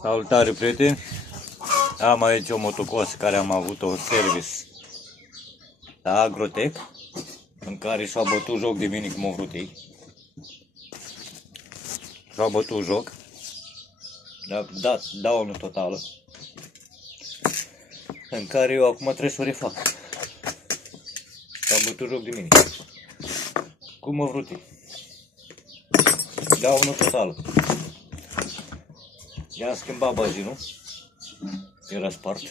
Salutare, prieteni! Am aici o motocroasă care am avut-o în service la Agrotech, în care și-a bătut joc de mine cum au vrut ei. Și-a bătut joc, le-a dat down totală, în care eu acum trebuie să o refac. Și-a bătut joc de mine, cum au vrut ei. Down totală. I-am schimbat bazinul, era spart.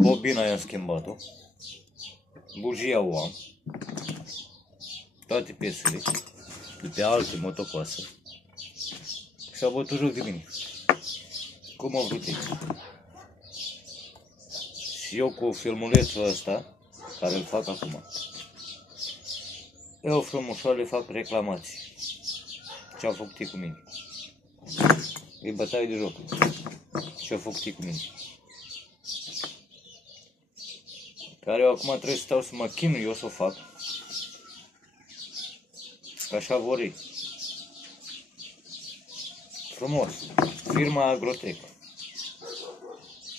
Bobina i-am schimbat-o. Bujia o am. Toate piesele de pe alte motocroase. Și-a bătut joc de mine, cum au vrut ei. Și eu cu filmulețul ăsta, care îl fac acum, eu frumușor le fac reclamații. Ce-au făcut ei cu mine. E bătaie de joc. Ce-au făcut ei cu mine. Care eu acum trebuie să stau să mă chinui eu să o fac. Că așa vor ei. Frumos. Firma Agrotech,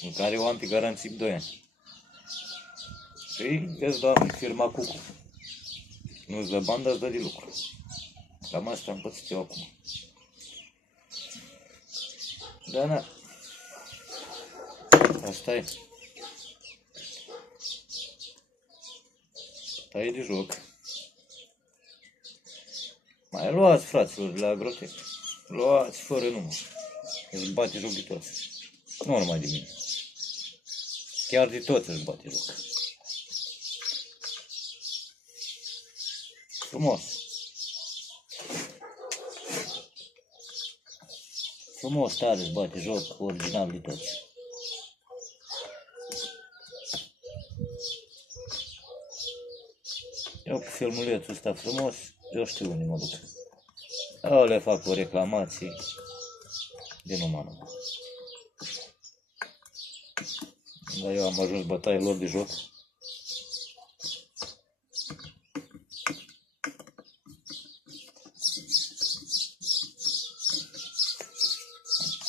în care eu am pe garanții 2 ani. Și vezi, doamne, firma Cucu. Nu-ți dă bandă, îți dă de lucru. Cam asta am pățit eu acum. Da, na. Asta e. Asta e de joc. Mai luați, fraților, de la Agrotech. Luați fără număr. Îți bate joc de toți. Nu numai de mine. Chiar de toți îți bate joc. Frumos. Frumos, tare, îți bate joc, original de toți. Eu cu filmulețul ăsta frumos, eu știu unde mă duc. Eu le fac o reclamație din umană. Dar eu am ajuns bătaie lor de joc.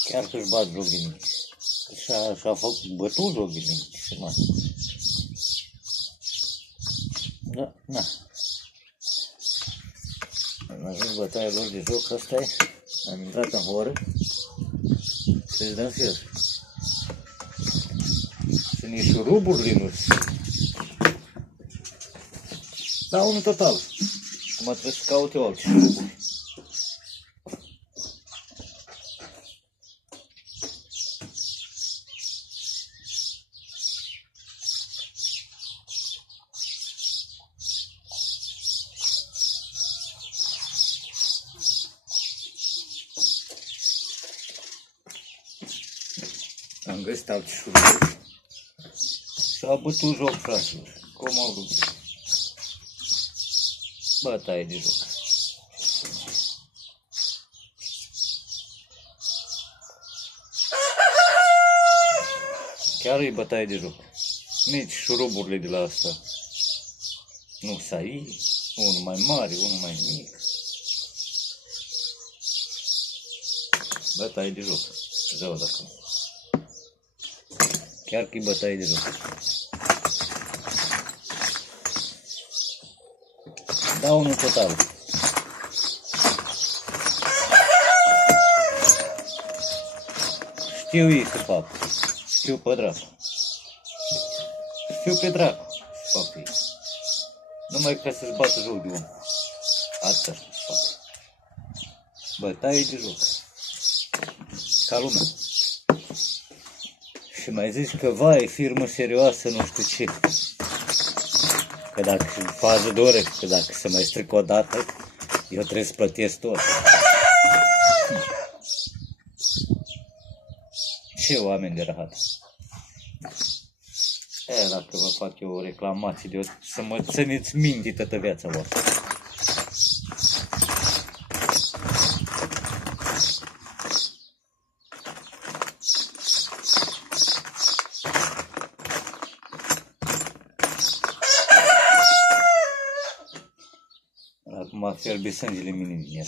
Chiar că-și bat joc de mine. Și-a făcut bătut joc de mine. Și mai. Da, na. Am ajuns bătaie lor de joc, asta e. Am intrat în horă. Și-ți dăm fier. Și nici șuruburile nu. Da, unul total. Acum trebuie să caut eu alte șuruburi. Am găsit alte șuruburi. Și-a bătut joc, fraților. Cum au vrut. Bătaie de joc. Chiar e bătaie de joc. Nici șuruburile de la asta nu sai. Unul mai mare, unul mai mic. Bătaie de joc. Zău dacă. Chiar că e bătaie de joc. Da, unul total. Știu ei să fac. Știu pe dracu. Știu pe dracu să fac ei. Numai ca să-și bată joc de om. Asta să fac. Bătaie de joc. Ca lumea. Și mai zici că, vai, firmă serioasă, nu știu ce. Că dacă fază de ore, că dacă se mai strică o dată, eu trebuie să plătesc tot. Ce oameni de rahat. Dacă vă fac eu o reclamație de să mă țineți minte toată viața voastră. Acum fierbe sângele mine din el.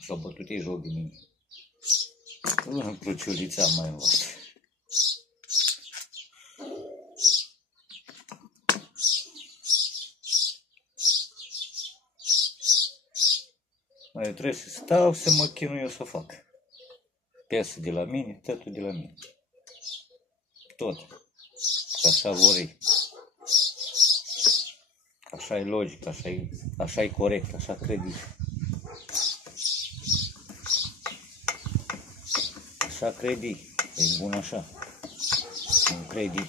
Și-au bătut ei joc de mine. În cruciulița mai învăț. Mai trebuie să stau să mă chinui eu să o fac. Piesă de la mine, totul de la mine. Tot. Așa vorei. Așa e logic, așa e corect, așa cred eu. Așa cred eu. E bun așa. Nu cred eu.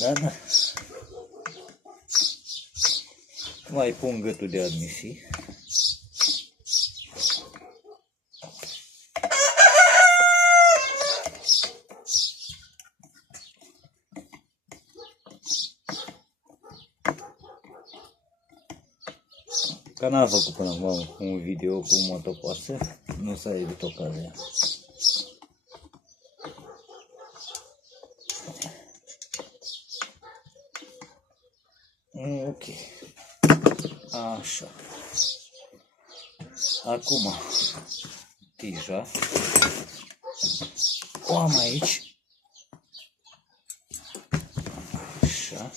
Da, da. Mai pun gâtul de admisii. Că n-am făcut până acum un video cu motocoasă, nu s-a evit ocazia. Ok. Așa. Acum, tija. O am aici. Așa.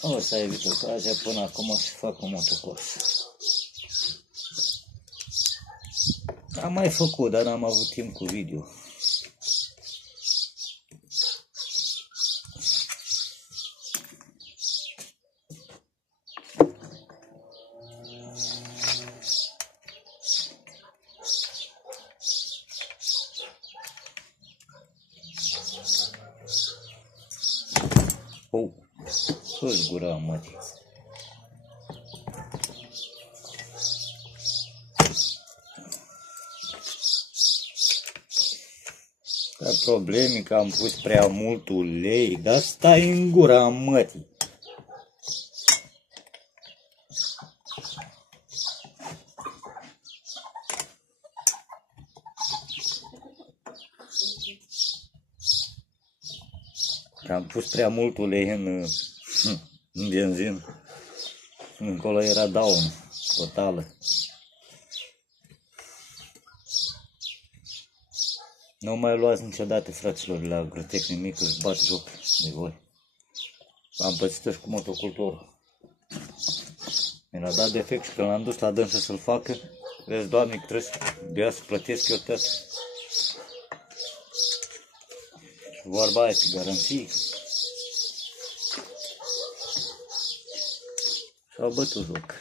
O să evit ocazia până acum să fac o motocross. Am mai făcut, dar n-am avut timp cu video. Oh, să-ți gura, mătii. Ca probleme că am pus prea mult ulei, dar stai în gura mătii. Că am pus prea mult ulei în benzină. Încolo era daună totală. Nu mai luați niciodată, fraților, la Agrotec nimic, își bat joc de voi. Am pățit și cu motocultorul. Mi l-a dat defect și când l-am dus la dânsă să-l facă, vezi, Doamne, că trebuie să plătesc eu tot. Și vorba aia, pe garanții. Și-au bătut joc.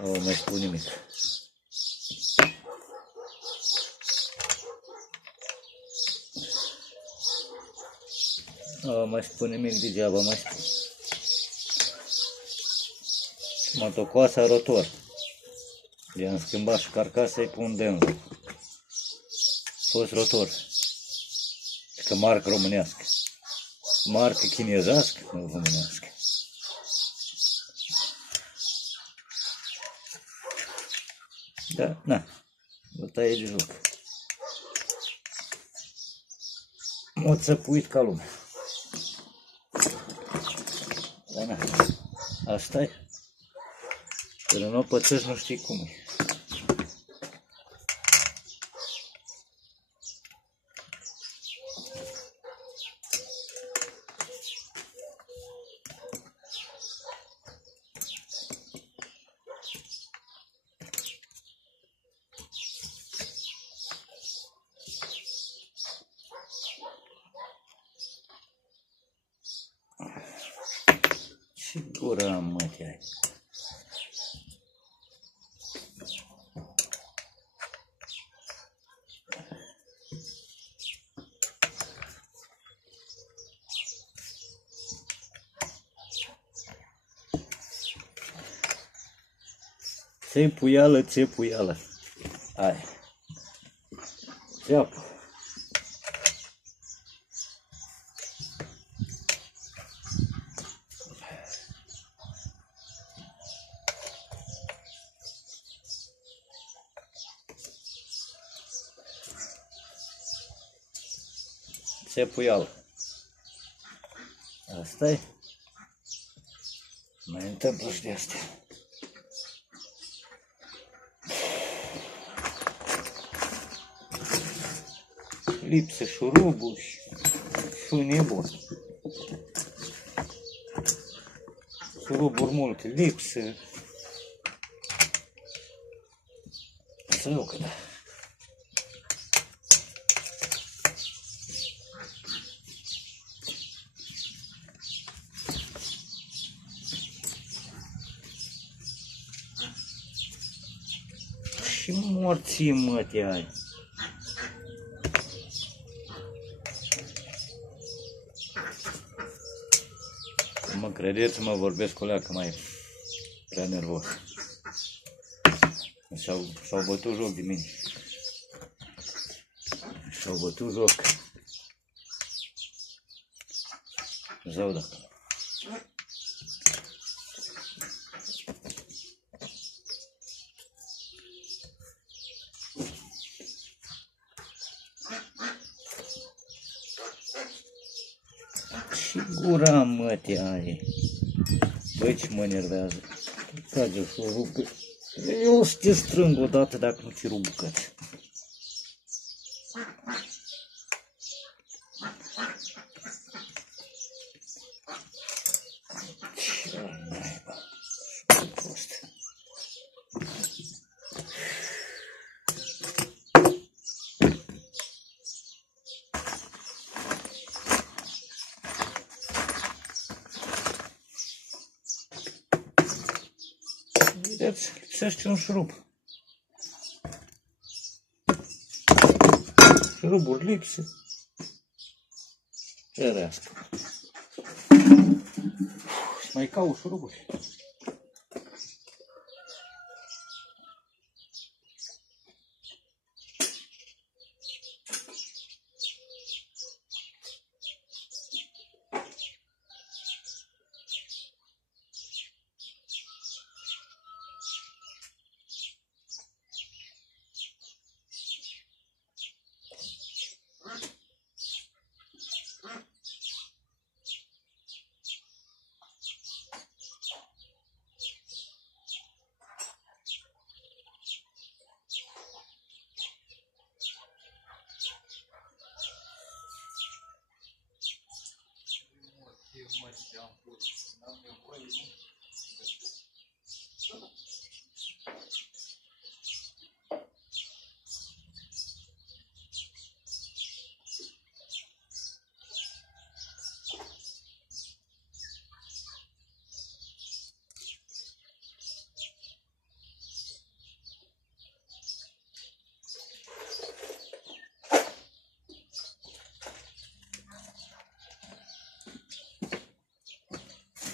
Nu mai spun nimic. Nu mai spun nimic degeaba, mai spun. Motocoasa rotor. I-am schimbat și carcasa, îi pun Denso. Fost rotor. Că marcă românească. Marcă chinezească, nu românească. Da, na. Bătaie de joc. M-a țăpuit ca lumea. Da, na. Asta-i. Până nu o pățești, nu știi cum e. Ce gură am, mă, te ai? Ce puială, ce puială. Hai. Ceapă. Sepuial. Asta-i. Mai întâmplă și de astea. Lipsă șurubul și nebun. Șuruburi multe, lipsă. Să eu că da. Și morții mătii ai. Mă credeți-mă, vorbesc cu leacă mai prea nervos. Și-au bătut joc de mine. Și-au bătut joc. Zău dacă. Și gura mătii ai. Băi, ce mă nervează. Trage și o rugă. Eu o să te strâng odată dacă nu ți rup bucăți. Ce naiba. Ce prost. Vedeți, lipsește un șurub. Șuruburi lipse. Ce asta? Și mai caut șuruburi.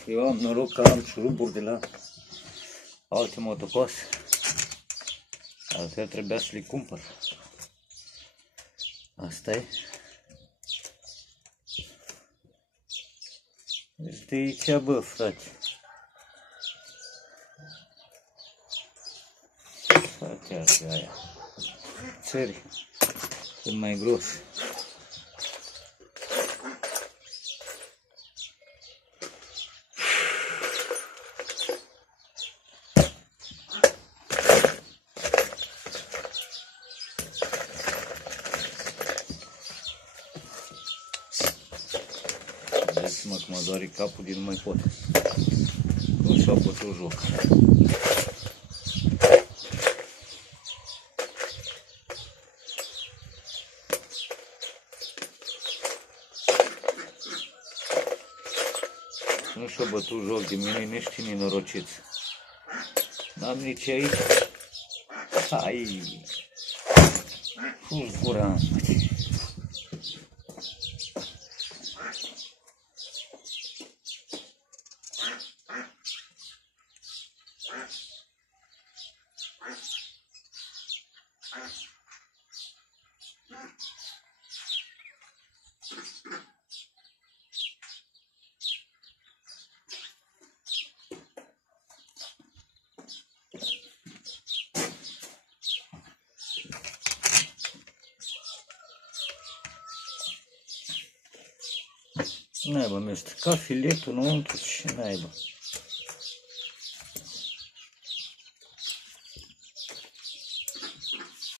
Eu am noroc că am șuruburi de la alte motocoase. Altfel trebuia să le cumpăr. Asta-i. Deci de aici, bă, frate. Frate, astea aia. Țări sunt mai gros. Vedeți-mă că mă doare capul din nu mai pot. Nu și-a bătut joc. Nu și-a bătut joc de mine nici cine norociți. N-am nici aici. Hai! Fus gura! Naiba, mi-a stricat filetul înăuntru și naiba.